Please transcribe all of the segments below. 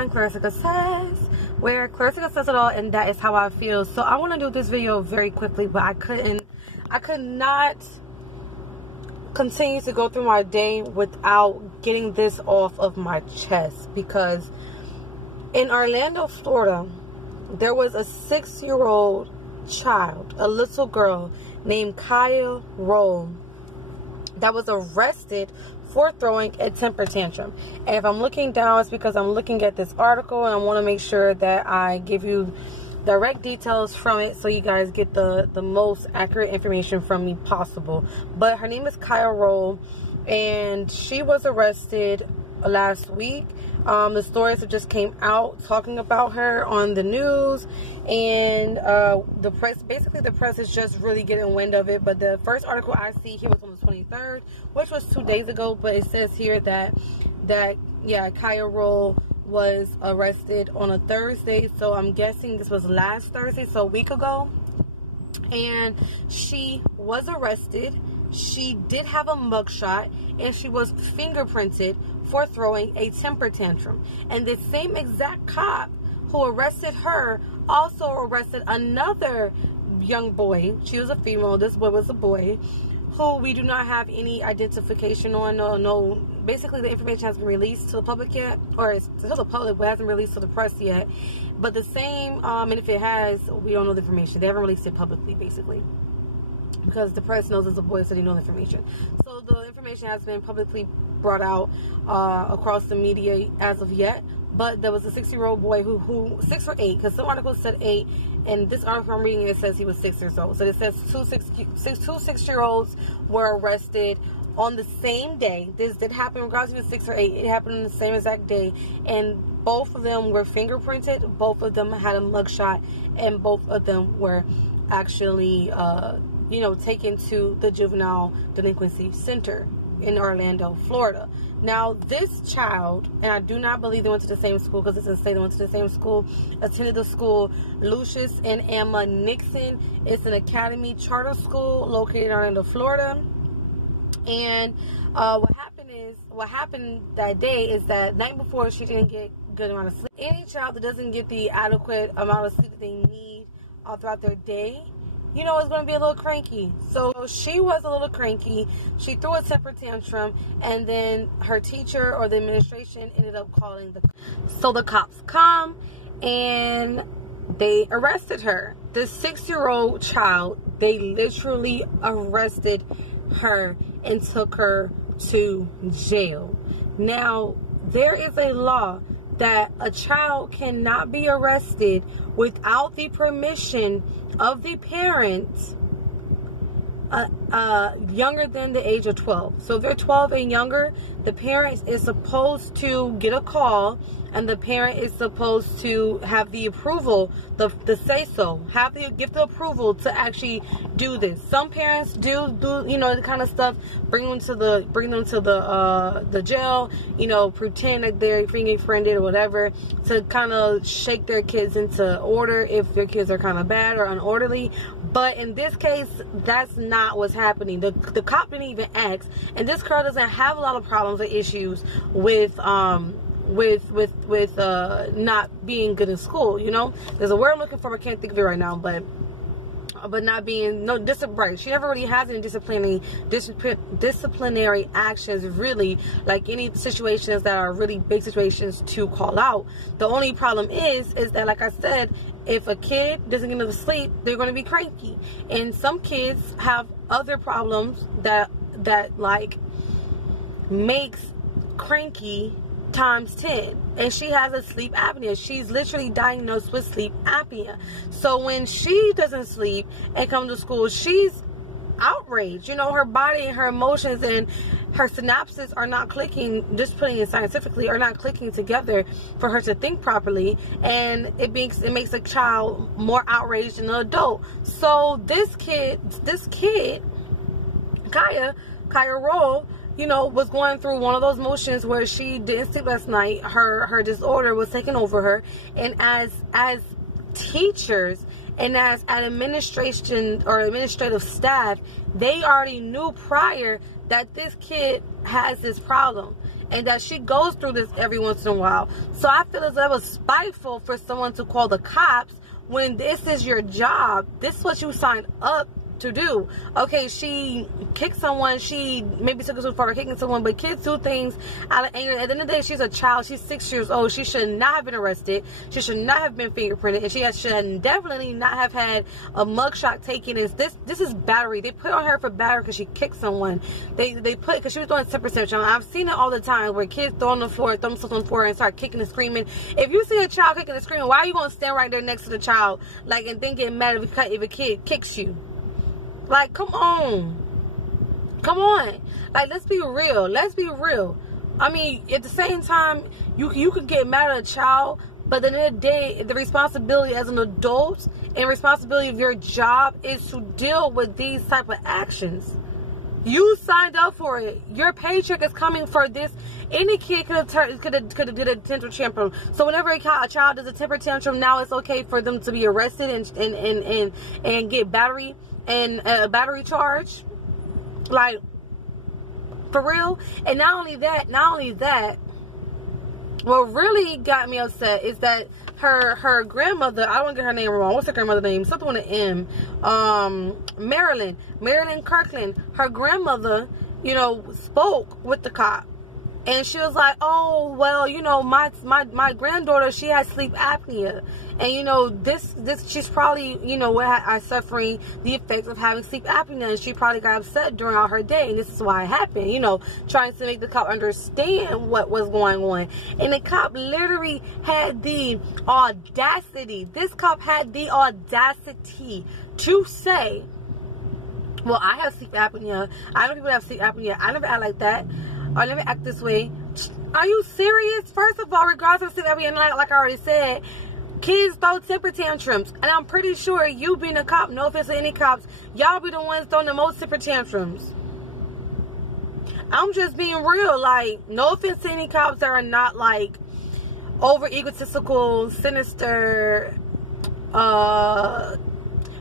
on Clarissa Says, where Clarissa says it all, and that is how I feel. So I want to do this video very quickly, but I could not continue to go through my day without getting this off of my chest, because in Orlando, Florida, there was a 6-year-old child, a little girl named Kaya Roll, that was arrested for throwing a temper tantrum. And if I'm looking down, it's because I'm looking at this article and I want to make sure that I give you direct details from it so you guys get the most accurate information from me possible. But her name is Kaya Roll, and she was arrested last week. The stories have just came out talking about her on the news, and the press is just really getting wind of it. But the first article I see here was on the 23rd, which was 2 days ago, but it says here that Kaya Roll was arrested on a Thursday, so I'm guessing this was last Thursday, so a week ago. And she was arrested. She did have a mugshot, and she was fingerprinted for throwing a temper tantrum. And the same exact cop who arrested her also arrested another young boy. She was a female, this boy was a boy, who we do not have any identification on. No, basically the information hasn't been released to the public yet, or it's to the public, but hasn't released to the press yet. But the same, and if it has, we don't know the information. They haven't released it publicly, basically, because the press knows it's a boy, so they know the information. So the information has been publicly brought out across the media as of yet. But there was a 6-year-old boy who 6 or 8, because some articles said 8, and this article I'm reading, it says he was 6 years old. So it says two 6-year-olds were arrested on the same day. This did happen regardless if it was 6 or 8. It happened on the same exact day, and both of them were fingerprinted. Both of them had a mugshot, and both of them were actually taken to the Juvenile Delinquency Center in Orlando, Florida. Now, this child, and I do not believe they went to the same school, because it doesn't say they went to the same school, attended the school Lucius and Emma Nixon. It's an academy charter school located in Orlando, Florida. And what happened that day is that night before, she didn't get a good amount of sleep. Any child that doesn't get the adequate amount of sleep that they need throughout their day, is going to be a little cranky. So she was a little cranky. She threw a temper tantrum, and then her teacher or the administration ended up calling so the cops come and they arrested her. The 6-year-old child, they literally arrested her and took her to jail. Now, there is a law that a child cannot be arrested without the permission of the parents younger than the age of 12. So if they're 12 and younger, the parent is supposed to get a call, and the parent is supposed to have the approval, the say so, give the approval to actually do this. Some parents do the kind of stuff, bring them to the jail, pretend like they're fingerprinted or whatever, to kind of shake their kids into order if their kids are kind of bad or unorderly. But in this case, that's not what's happening. The cop didn't even ask, and this girl doesn't have a lot of problems or issues with not being good in school. There's a word I'm looking for, I can't think of it right now, but not being right. She never really has any disciplinary actions, really, like any situations that are really big situations to call out. The only problem is that, like I said, if a kid doesn't get enough sleep, they're going to be cranky. And some kids have other problems that like makes cranky times 10, and she has a sleep apnea. She's literally diagnosed with sleep apnea. So when she doesn't sleep and come to school, she's outraged. Her body and her emotions and her synapses are not clicking, just putting it scientifically, are not clicking together for her to think properly, and it makes a child more outraged than an adult. So this kid, Kaya Roll, was going through one of those motions where she didn't sleep last night. Her disorder was taking over her, and as teachers and as administration or administrative staff, they already knew prior that this kid has this problem. and that she goes through this every once in a while. So I feel as though it was spiteful for someone to call the cops when this is your job. This is what you signed up to do. Okay, she kicked someone, she maybe took it too far for kicking someone, but kids do things out of anger. At the end of the day, she's a child. She's 6 years old. She should not have been arrested. She should not have been fingerprinted, and she should definitely not have had a mugshot taken. This is battery. They put on her for battery because she kicked someone. They put, because she was doing 10%. I've seen it all the time where kids throw on the floor, throw themselves on the floor and start kicking and screaming. If you see a child kicking and screaming, why are you going to stand right there next to the child, like, and then get mad if a kid kicks you? Like, come on. Come on. Like, let's be real. Let's be real. I mean, at the same time, you could get mad at a child, but at the end of the day, the responsibility as an adult and responsibility of your job is to deal with these type of actions. You signed up for it. Your paycheck is coming for this. Any kid could have did a temper tantrum. So whenever a child does a temper tantrum, now it's okay for them to be arrested and get battery and a battery charge. Like, for real. And not only that, what really got me upset is that her grandmother, I don't want to get her name wrong. What's her grandmother's name? Something with an M. Marilyn Kirkland. Her grandmother, you know, spoke with the cop. And she was like, oh, well, you know, my granddaughter, she has sleep apnea. And, you know, she's probably, you know, suffering the effects of having sleep apnea. And she probably got upset during all her day. And this is why it happened, you know, trying to make the cop understand what was going on. And the cop literally had the audacity. This cop had the audacity to say, well, I have sleep apnea. I know people have sleep apnea. I never act like that. Or let me act this way. Are you serious? First of all, regardless of sleep apnea, like I already said, kids throw temper tantrums. And I'm pretty sure you being a cop, no offense to any cops, y'all be the ones throwing the most temper tantrums. I'm just being real. Like, no offense to any cops that are not, like, over egotistical, sinister,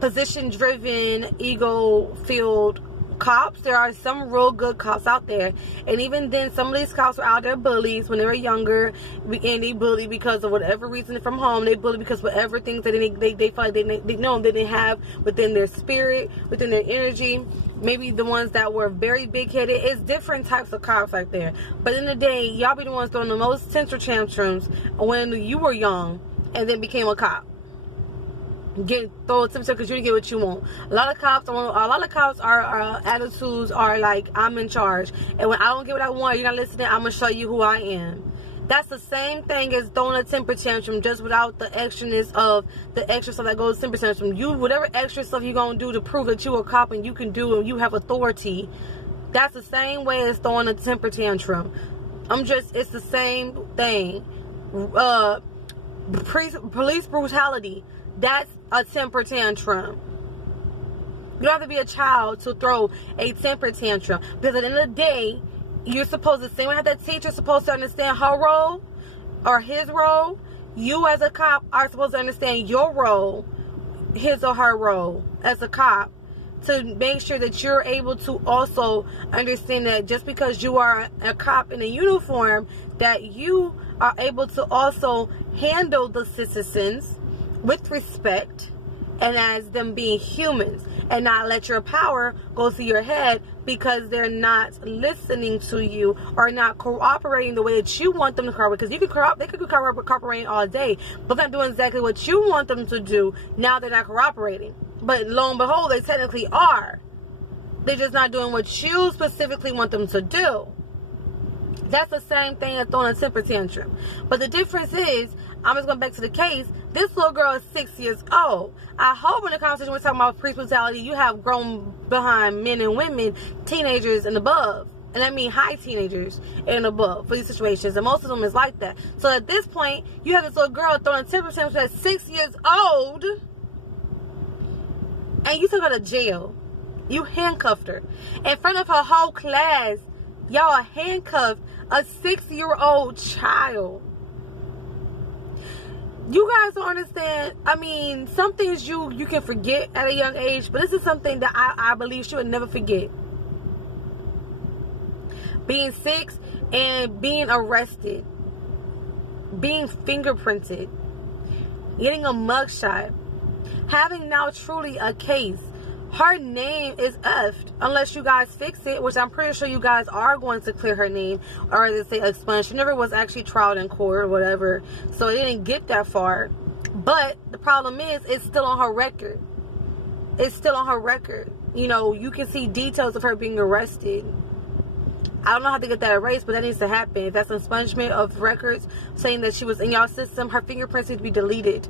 position driven, ego filled cops. There are some real good cops out there, and even then, some of these cops were out there bullies when they were younger, and they bully because of whatever reason from home. They bully because whatever things that they felt they know that they have within their spirit, within their energy. Maybe the ones that were very big-headed. It's different types of cops out there. But in the day, y'all be the ones throwing the most temper tantrums when you were young and then became a cop. Throw a temper because you didn't get what you want. A lot of cops are attitudes are like, I'm in charge, and when I don't get what I want, you're not listening, I'm gonna show you who I am. That's the same thing as throwing a temper tantrum, just without the extraness of the extra stuff that goes to temper tantrum. Whatever extra stuff you're gonna do to prove that you're a cop and you can do and you have authority, that's the same way as throwing a temper tantrum. It's the same thing. Police brutality, that's a temper tantrum. You don't have to be a child to throw a temper tantrum, because at the end of the day, you're supposed to, same way that teacher's supposed to understand her role or his role, you as a cop are supposed to understand your role, his or her role as a cop, to make sure that you're able to also understand that just because you are a cop in a uniform, that you are able to also handle the citizens with respect and as them being humans, and not let your power go to your head because they're not listening to you or not cooperating the way that you want them to cooperate. Because they could cooperate all day, but not doing exactly what you want them to do. Now they're not cooperating, but lo and behold, they technically are. They're just not doing what you specifically want them to do. That's the same thing as throwing a temper tantrum. But the difference is, I'm just going back to the case. This little girl is 6 years old. I hope in the conversation we're talking about police brutality, you have grown behind men and women, teenagers and above. And I mean high teenagers and above for these situations. And most of them is like that. So at this point, you have this little girl throwing a temper tantrum at 6 years old. And you took her to jail. You handcuffed her. In front of her whole class, y'all handcuffed a 6-year-old child. You guys don't understand. I mean, some things you can forget at a young age, but this is something that I believe she would never forget. Being 6, and being arrested, being fingerprinted, getting a mugshot, having now truly a case. Her name is effed unless you guys fix it, which I'm pretty sure you guys are going to clear her name, or as they say, expunge. She never was actually trialed in court or whatever, so it didn't get that far. But the problem is, it's still on her record. It's still on her record. You know, you can see details of her being arrested. I don't know how to get that erased, but that needs to happen. If that's an expungement of records saying that she was in y'all system, her fingerprints need to be deleted.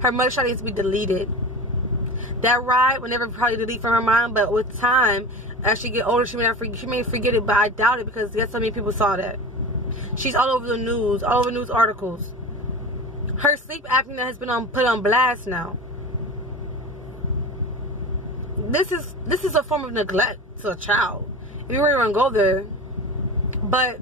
Her mugshot needs to be deleted. That ride will never probably delete from her mind, but with time, as she get older, she may forget it, but I doubt it, because guess how many people saw that? She's all over the news, all over news articles. Her sleep apnea has been put on blast now. This is a form of neglect to a child. If you really want to go there. But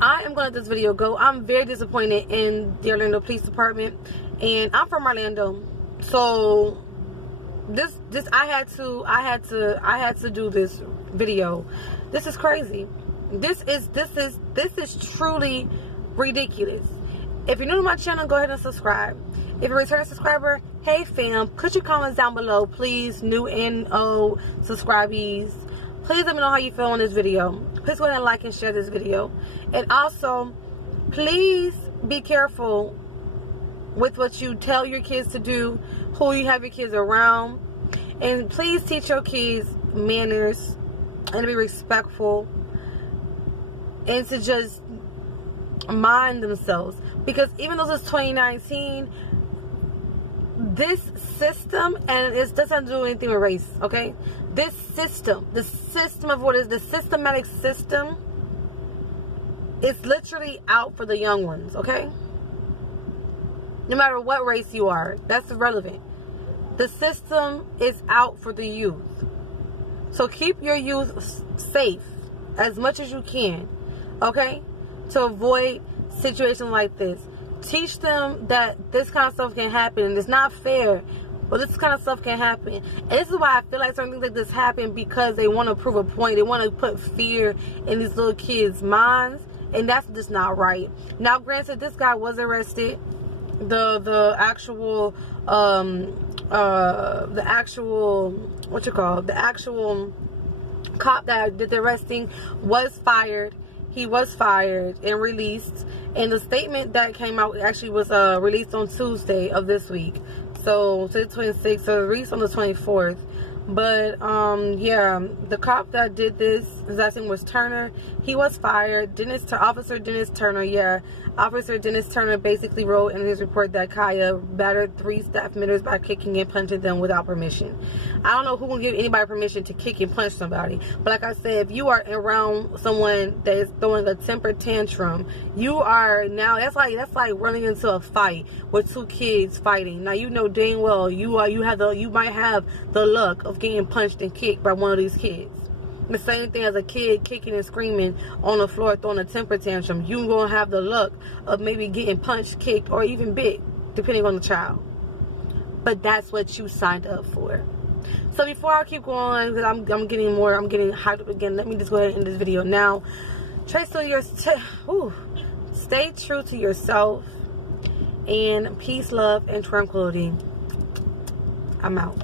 I am going to let this video go. I'm very disappointed in the Orlando Police Department, and I'm from Orlando, so I had to do this video. This is crazy. This is truly ridiculous. If you're new to my channel, go ahead and subscribe. If you're a returning subscriber, hey fam, put your comments down below, please. New and old subscribees, please let me know how you feel on this video. Please go ahead and like and share this video. And also, please be careful with what you tell your kids to do, who you have your kids around. And please teach your kids manners and to be respectful and to just mind themselves. Because even though it's 2019, this system, and it doesn't do anything with race, okay? This system, the system of what is the systematic system, is literally out for the young ones, okay? No matter what race you are, that's irrelevant. The system is out for the youth. So keep your youth safe as much as you can, okay? To avoid situations like this. Teach them that this kind of stuff can happen, and it's not fair, but this kind of stuff can happen. And this is why I feel like certain things like this happen, because they want to prove a point. They want to put fear in these little kids' minds, and that's just not right. Now, granted, this guy was arrested. The actual cop that did the arresting was fired. He was fired and released, and the statement that came out actually was released on Tuesday of this week. So the 26th, so released on the 24th. But yeah, the cop that did this, his last name was Turner. He was fired. Officer Dennis Turner, yeah. Officer Dennis Turner basically wrote in his report that Kaya battered 3 staff members by kicking and punching them without permission. I don't know who will give anybody permission to kick and punch somebody. But like I said, if you are around someone that is throwing a temper tantrum, you are now, that's like running into a fight with 2 kids fighting. Now you know dang well you might have the luck of getting punched and kicked by one of these kids. The same thing as a kid kicking and screaming on the floor, throwing a temper tantrum. You're going to have the luck of maybe getting punched, kicked, or even bit, depending on the child. But that's what you signed up for. So before I keep going, because I'm getting hyped up again, let me just go ahead and end this video now. Stay true to yourself, and peace, love, and tranquility. I'm out.